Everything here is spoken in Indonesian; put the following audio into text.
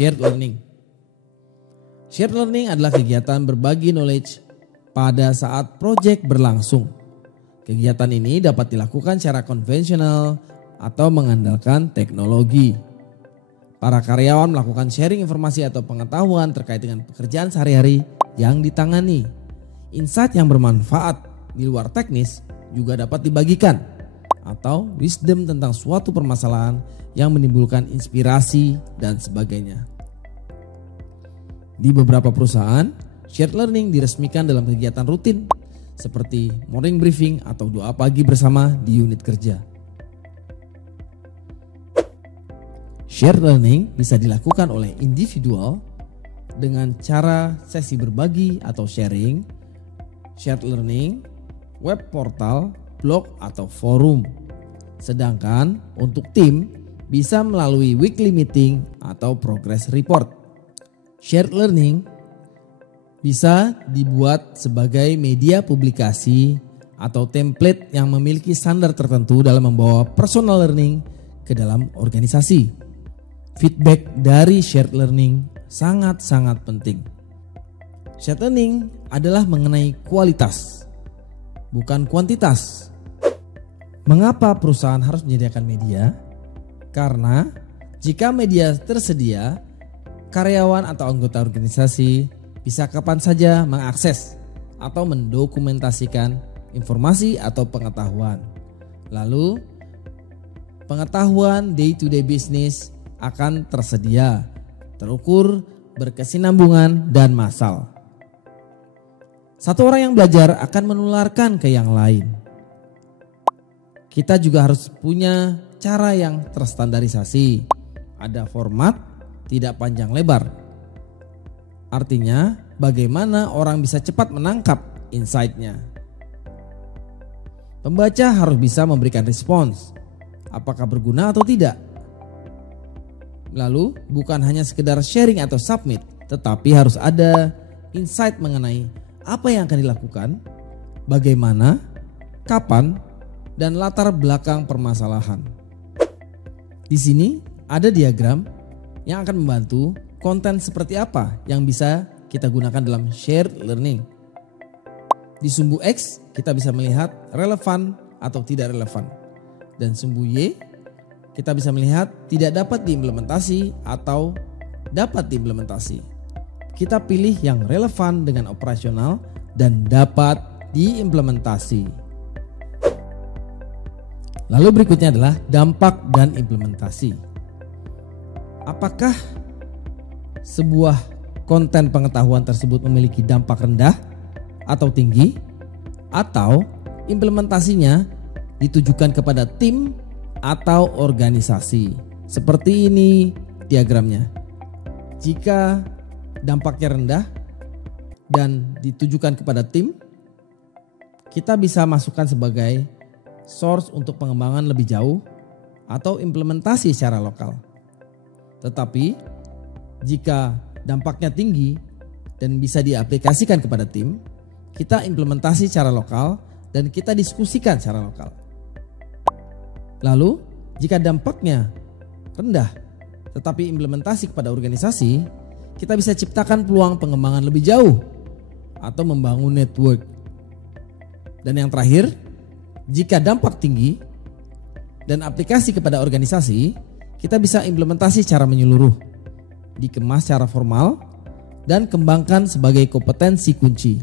Shared learning. Shared learning adalah kegiatan berbagi knowledge pada saat proyek berlangsung. Kegiatan ini dapat dilakukan secara konvensional atau mengandalkan teknologi. Para karyawan melakukan sharing informasi atau pengetahuan terkait dengan pekerjaan sehari-hari yang ditangani. Insight yang bermanfaat di luar teknis juga dapat dibagikan, atau wisdom tentang suatu permasalahan yang menimbulkan inspirasi dan sebagainya. Di beberapa perusahaan, shared learning diresmikan dalam kegiatan rutin seperti morning briefing atau doa pagi bersama di unit kerja. Shared learning bisa dilakukan oleh individual dengan cara sesi berbagi atau sharing, shared learning, web portal, blog atau forum. Sedangkan untuk tim bisa melalui weekly meeting atau progress report. Shared learning bisa dibuat sebagai media publikasi atau template yang memiliki standar tertentu dalam membawa personal learning ke dalam organisasi. Feedback dari shared learning sangat-sangat penting. Shared learning adalah mengenai kualitas, bukan kuantitas. Mengapa perusahaan harus menyediakan media? Karena jika media tersedia, karyawan atau anggota organisasi bisa kapan saja mengakses atau mendokumentasikan informasi atau pengetahuan. Lalu, pengetahuan day-to-day business akan tersedia, terukur, berkesinambungan, dan massal. Satu orang yang belajar akan menularkan ke yang lain. Kita juga harus punya cara yang terstandarisasi. Ada format, tidak panjang lebar. Artinya bagaimana orang bisa cepat menangkap insight-nya. Pembaca harus bisa memberikan respons, apakah berguna atau tidak. Lalu bukan hanya sekedar sharing atau submit, tetapi harus ada insight mengenai apa yang akan dilakukan, bagaimana, kapan, dan latar belakang permasalahan. Di sini ada diagram yang akan membantu konten seperti apa yang bisa kita gunakan dalam shared learning. Di sumbu X kita bisa melihat relevan atau tidak relevan. Dan sumbu Y kita bisa melihat tidak dapat diimplementasi atau dapat diimplementasi. Kita pilih yang relevan dengan operasional dan dapat diimplementasi. Lalu berikutnya adalah dampak dan implementasi. Apakah sebuah konten pengetahuan tersebut memiliki dampak rendah atau tinggi, atau implementasinya ditujukan kepada tim atau organisasi? Seperti ini diagramnya. Jika dampaknya rendah dan ditujukan kepada tim, kita bisa masukkan sebagai source untuk pengembangan lebih jauh atau implementasi secara lokal. Tetapi jika dampaknya tinggi dan bisa diaplikasikan kepada tim, kita implementasi secara lokal dan kita diskusikan secara lokal. Lalu jika dampaknya rendah tetapi implementasi kepada organisasi, kita bisa ciptakan peluang pengembangan lebih jauh atau membangun network. Dan yang terakhir, jika dampak tinggi dan aplikasi kepada organisasi, kita bisa implementasi secara menyeluruh, dikemas secara formal, dan kembangkan sebagai kompetensi kunci.